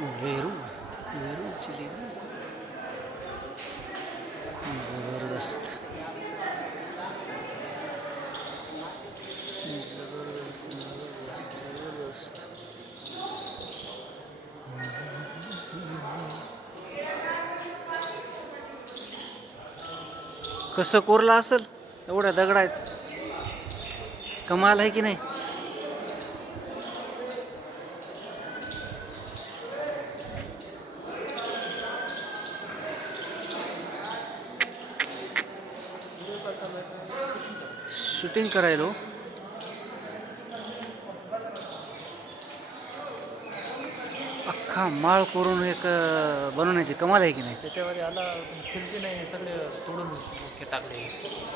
वेरू वेरू chilli जबरदस्त जबरदस्त जबरदस्त जबरदस्त कसं कोरला असेल? एवढ्या दगडा आहेत. कमाल आहे की नाही? शूटिंग करायलो. अख्खा माळ करून एक बनवण्याची कमाल आहे की नाही? त्याच्यावर याला खिडकी नाही सगळे तोडून हे टाकले.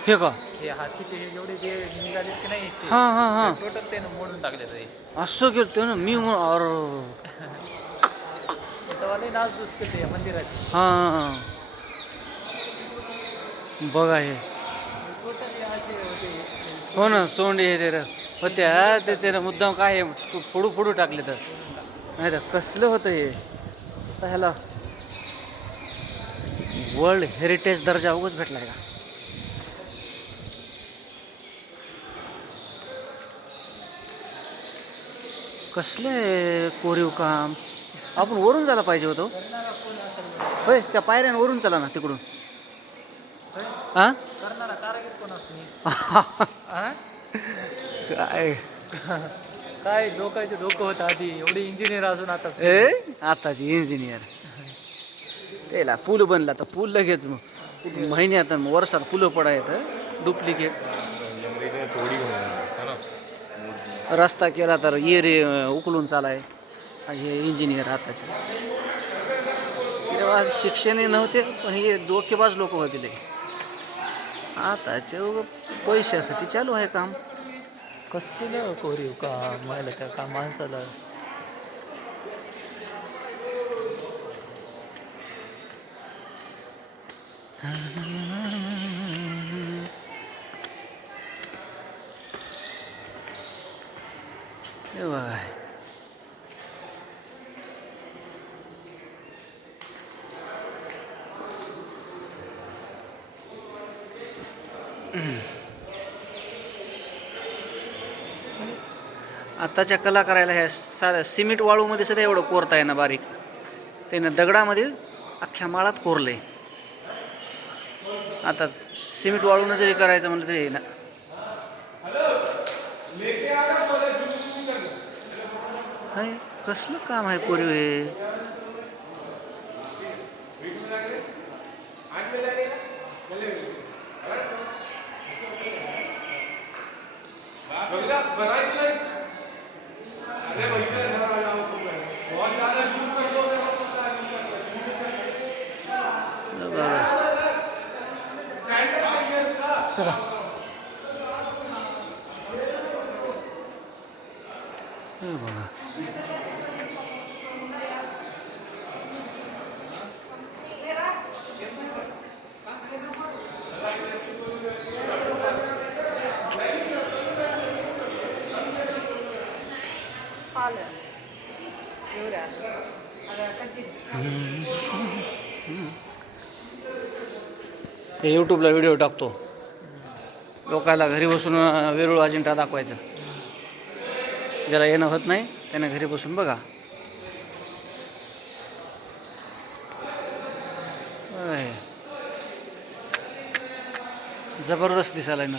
हे का? हे हातीचे हे जेवढे जे निघाले की नाही हां हां हां. टोटल ते मोडून टाकले ते. असं केलं ना मी वाले नाच दुस केले मंदिराचे. हां हां. बघा हे. हो ना सोंडे हे ते होत्या ते ते मुद्दाम काय आहे, फोडू फोडू टाकले तर. नाही तर कसलं होतं हे? आता ह्याला वर्ल्ड हेरिटेज दर्जा उगाच भेटलाय का? कसले कोरीव काम? आपण वरून जायला पाहिजे होतो हो. होय त्या पायऱ्यानं वरून चला ना तिकडून. हा? काय? काय डोकायचे डोकं होतं आधी. एवढे इंजिनियर असून आता. ए आताची इंजिनियर त्याला पूल बनला तर पूल लगेच मग. महिन्यात आणि वर्षात फुलं पडायचं डुप्लिकेट रस्ता केला तर ये रे उकलून चालाय. हे इंजिनियर आताचे. तेव्हा शिक्षणही नव्हते पण हे डोकेबाज लोक होते. आताचे पैशासाठी चालू आहे काम. कसलं कोरीव का मला त्या का माणसाला. हे. आत्ताच्या कलाकाराला ह्या साध्या सिमेंट वाळूमध्ये सुद्धा एवढं कोरता येणं बारीक. त्यानं दगडामध्ये अख्ख्या माळात कोरले आता सिमेंट वाळून जरी करायचं म्हणलं तरी ना. हाय कसलं काम आहे कोरीव हे जबरदस्त. चला. बघा. ते यूट्यूबला व्हिडिओ टाकतो. लोकांना घरी बसून वेरूळ अजिंठा दाखवायचं. ज्याला येणं होत नाही त्याने घरी बसून बघा. जबरदस्त दिसायला ना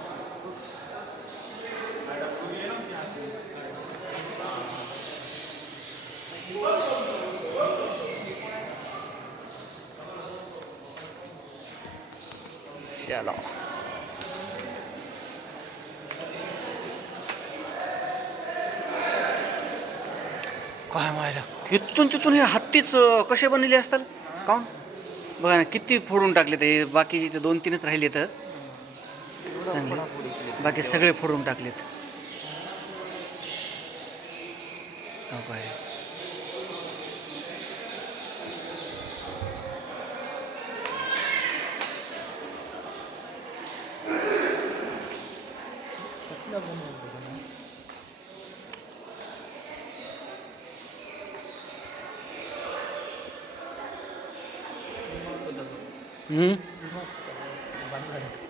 चलो काय माहिती? इथून तिथून हे हत्तीच कसे बनलेले असतात काऊन? बघा ना किती फोडून टाकले ते. बाकी ते दोन तीनच राहिले तर. चांगले. बाकी सगळे फोडून टाकलेत. हो काय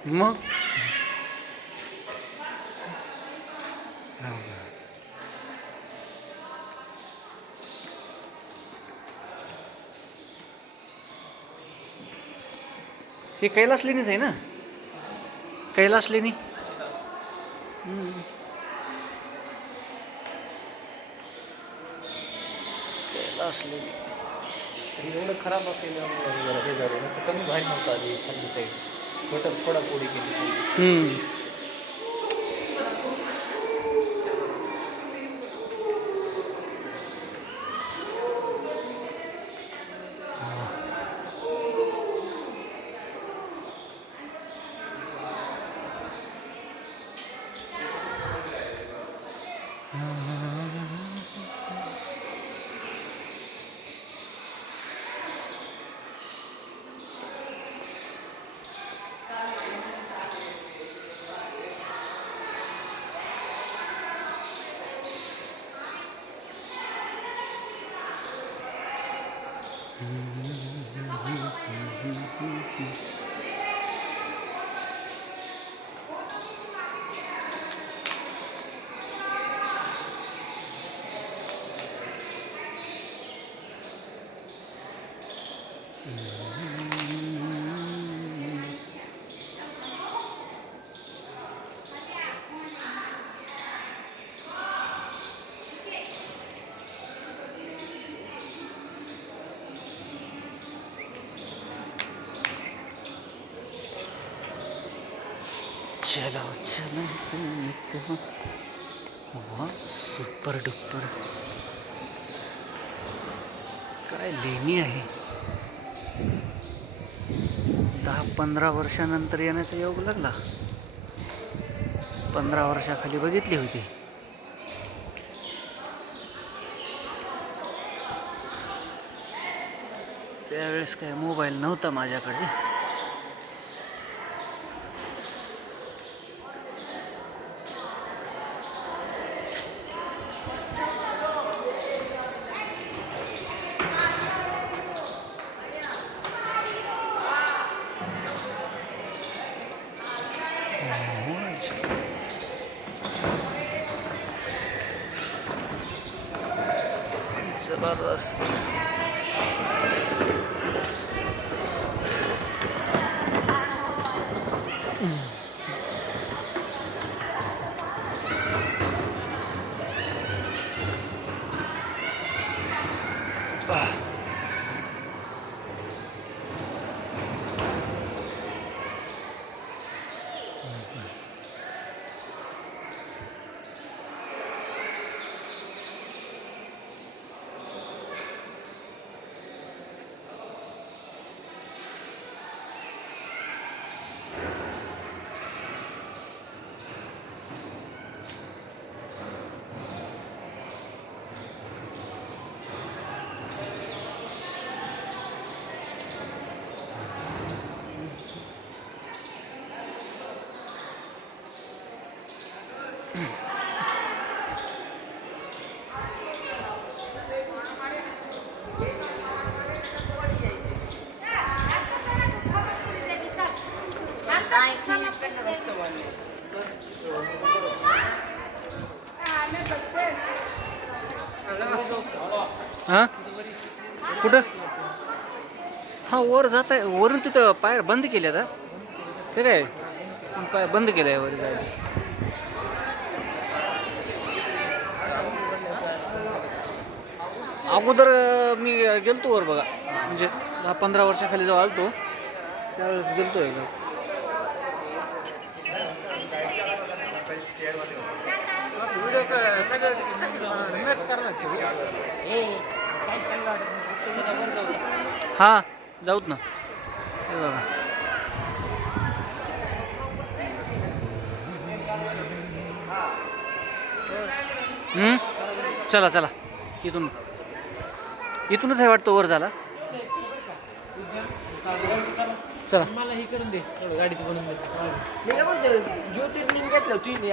मग? हे कैलास लेणीच आहे ना? कैलास लेणी कैलास लेणी तरी एवढं खराब केल्यामुळे जरा हे झालं नसतं कमी बाहेर नव्हतं आधी खाली साईड थोडं पोळी केली होती. हम्म. चलो चलो नित्य वा सुपर डुपर। काय लेणी आहे? दहा पंधरा वर्षानंतर येण्याचा योग लागला. पंधरा वर्षाखाली बघितली होती. त्यावेळेस काय मोबाईल नव्हता माझ्याकडे. जबरदस्त हां? कुठं? हां वर जात आहे. वरून तिथं पायर बंद केले आता. ते काय? पाय बंद केलं आहे वर जायला. अगोदर मी गेलतो वर बघा. म्हणजे दहा पंधरा वर्षाखाली जेव्हा आलतो त्यावेळेस गेलतो एकदा. हा जाऊत ना. हे बघा. चला चला. इथून. इथूनच आहे वाटतं वर झाला. चला. मला हे करून दे गाडीचं बनवून दे ज्योतिर्लिंग घेतलं तुम्ही